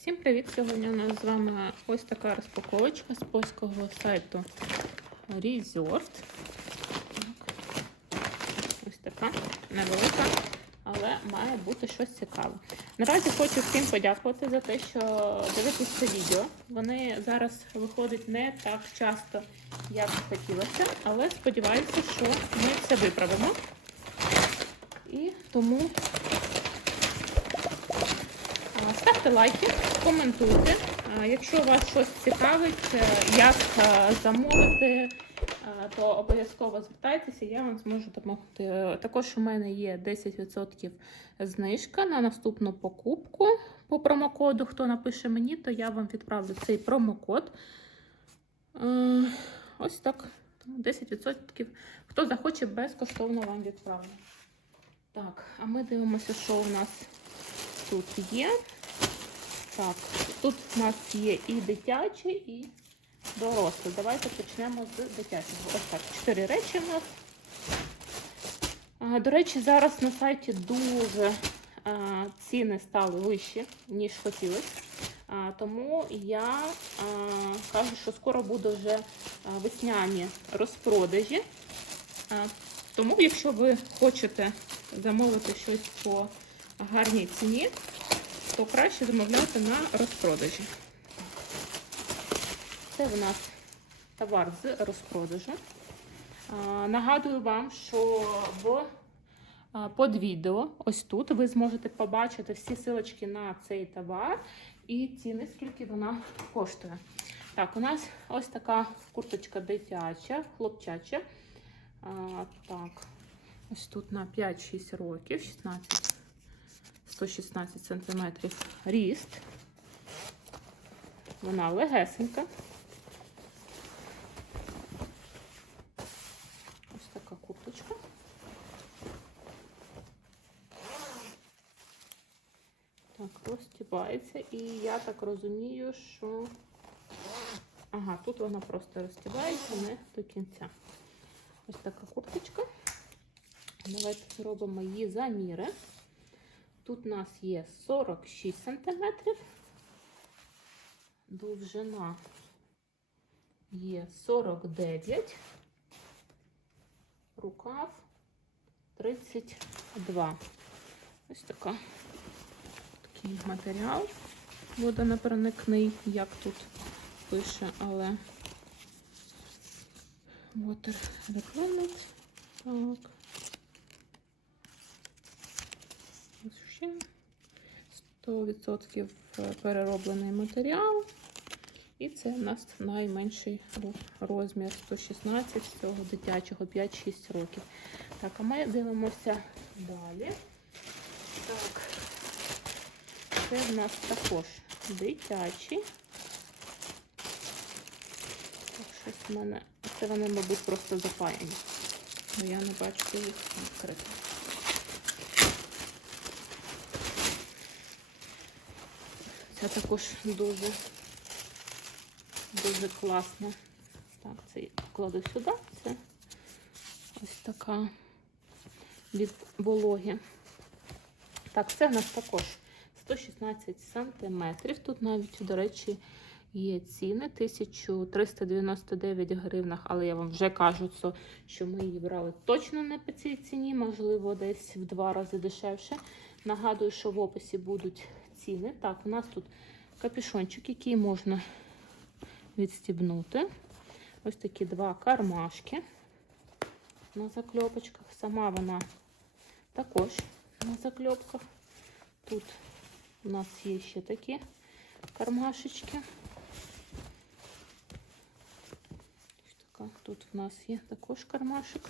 Всім привіт! Сьогодні у нас з вами ось така розпаковочка з польського сайту Resort. Ось така невелика, але має бути щось цікаве. Наразі хочу всім подякувати за те, що дивитесь це відео. Вони зараз виходять не так часто, як хотілося, але сподіваюся, що ми це виправимо. І тому Ставте лайки, коментуйте. Якщо вас щось цікавить, е, як е, замовити, е, то обов'язково звертайтеся, я вам зможу допомогти. Також у мене є 10% знижка на наступну покупку по промокоду. Хто напише мені, то я вам відправлю цей промокод. Ось так. 10%. Хто захоче, безкоштовно вам відправлю. Так, а ми дивимося, що у нас тут є. Так, тут у нас є і дитячі, і дорослі. Давайте почнемо з дитячого. Ось так, чотири речі у нас. До речі, зараз на сайті дуже ціни стали вищі, ніж хотілося. Тому я кажу, що скоро буде вже весняні розпродажі. Тому, якщо ви хочете замовити щось по гарній ціні, то краще замовляти на розпродажі. Це в нас товар з розпродажу. Нагадую вам, що в під відео, ось тут, ви зможете побачити всі силочки на цей товар і ціни, скільки вона коштує. Так, у нас ось така курточка дитяча, хлопчача. А, так, ось тут на 5-6 років, 16 116 см ріст. Вона легесенька. Ось така курточка. Так, розтібається. І я так розумію, що. Ага, тут вона просто розтібається не до кінця. Ось така курточка. Давайте зробимо її заміри. Тут у нас є 46 см, довжина є 49, рукав 32. Ось така, такий матеріал водонепроникний, як тут пише, але water repellent. Так. Ще 100% перероблений матеріал. І це у нас найменший розмір 116 цього дитячого 5-6 років. Так, а ми дивимося далі. Так, це в нас також дитячий. Так, щось в мене. Це вони, мабуть, просто запаяні. Бо я не бачу їх відкрито. Це також дуже дуже класно. Так, це кладу сюди. Це ось така від вологи. Так, це в нас також 116 сантиметрів. Тут навіть, до речі, є ціни 1399 гривнах, але я вам вже кажу, що ми її брали точно не по цій ціні, можливо, десь в два рази дешевше. Нагадую, що в описі будуть ціни. Так, у нас тут капюшончик, який можна відстібнути. Ось такі два кармашки на закльопочках. Сама вона також на закльопках. Тут у нас є ще такі кармашечки. Ось така. Тут у нас є також кармашик.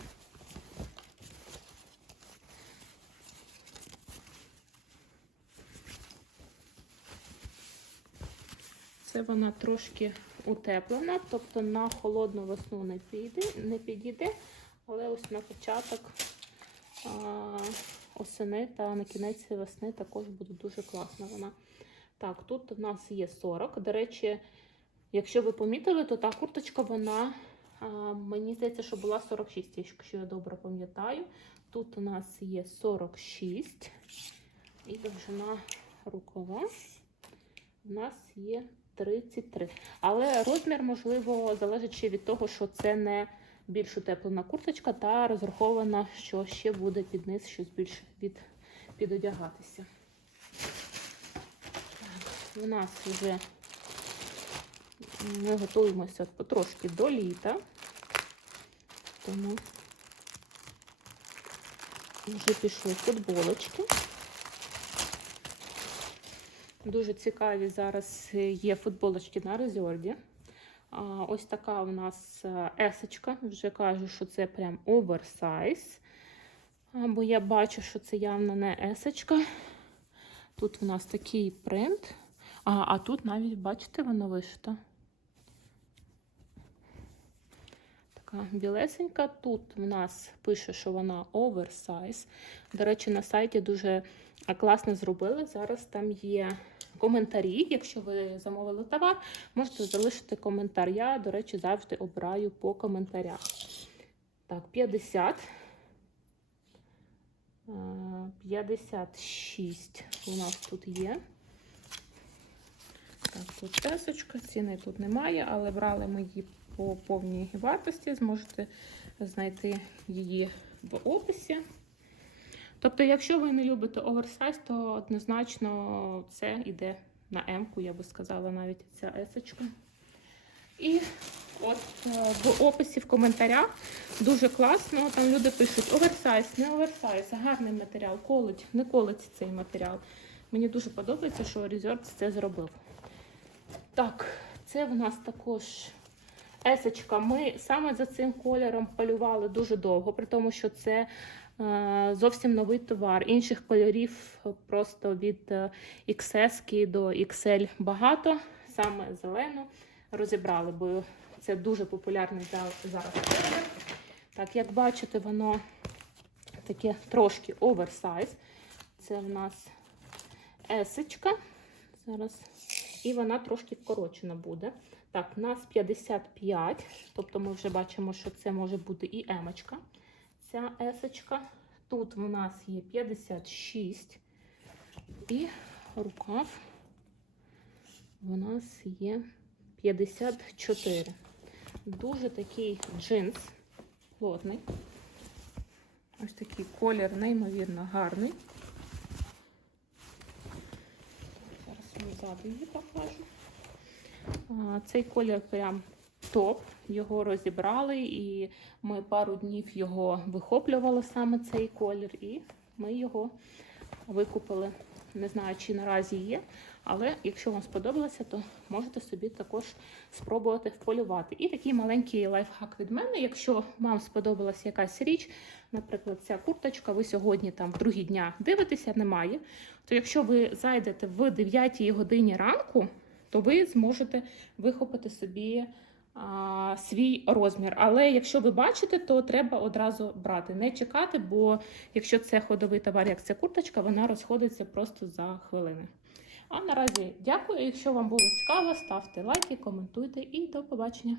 Це вона трошки утеплена, тобто на холодну весну не піде, не підійде, але ось на початок а, осени та на кінець весни також буде дуже класна вона. Так, тут у нас є 40. До речі, якщо ви помітили, то та курточка, вона, а, мені здається, що була 46, якщо я добре пам'ятаю. Тут у нас є 46 і довжина рукава у нас є 33. Але розмір, можливо, залежить ще від того, що це не більш утеплена курточка та розрахована, що ще буде під низ щось більше від, підодягатися. У нас вже ми готуємося потрошки до літа, тому вже пішли футболочки. Дуже цікаві зараз є футболочки на резорді. Ось така у нас е, есочка. Вже кажу, що це прям оверсайз. Бо я бачу, що це явно не есочка. Тут у нас такий принт. А, а тут навіть, бачите, воно вишито. Така білесенька. Тут у нас пише, що вона оверсайз. До речі, на сайті дуже класно зробили. Зараз там є коментарі. Якщо ви замовили товар, можете залишити коментар. Я, до речі, завжди обираю по коментарях. Так, 50. 56 у нас тут є. Так, тут тесочка, ціни тут немає, але брали ми її по повній вартості. Зможете знайти її в описі. Тобто, якщо ви не любите оверсайз, то однозначно це йде на М-ку, я би сказала, навіть ця есочка. І от е, в описі в коментарях дуже класно. Там люди пишуть оверсайз, не оверсайз, гарний матеріал, колить, не колить цей матеріал. Мені дуже подобається, що Резерв це зробив. Так, це в нас також есочка. Ми саме за цим кольором полювали дуже довго, при тому, що це е, зовсім новий товар. Інших кольорів просто від е, XS до XL багато. Саме зелену розібрали, бо це дуже популярний зараз колір. Так, як бачите, воно таке трошки оверсайз. Це в нас есочка. Зараз. І вона трошки вкорочена буде. Так, у нас 55, тобто ми вже бачимо, що це може бути і емочка, ця есочка. Тут у нас є 56 і рукав у нас є 54. Дуже такий джинс плотний. Ось такий колір, неймовірно гарний. Зараз вам ззаду її покажу. Цей колір прям топ. Його розібрали, і ми пару днів його вихоплювали саме цей колір, і ми його викупили. Не знаю, чи наразі є, але якщо вам сподобалося, то можете собі також спробувати вполювати. І такий маленький лайфхак від мене. Якщо вам сподобалася якась річ, наприклад, ця курточка, ви сьогодні там в другі дня дивитеся, немає. То якщо ви зайдете в 9 годині ранку, то ви зможете вихопити собі свій розмір. Але якщо ви бачите, то треба одразу брати, не чекати, бо якщо це ходовий товар, як ця курточка, вона розходиться просто за хвилини. А наразі дякую. Якщо вам було цікаво, ставте лайки, коментуйте і до побачення.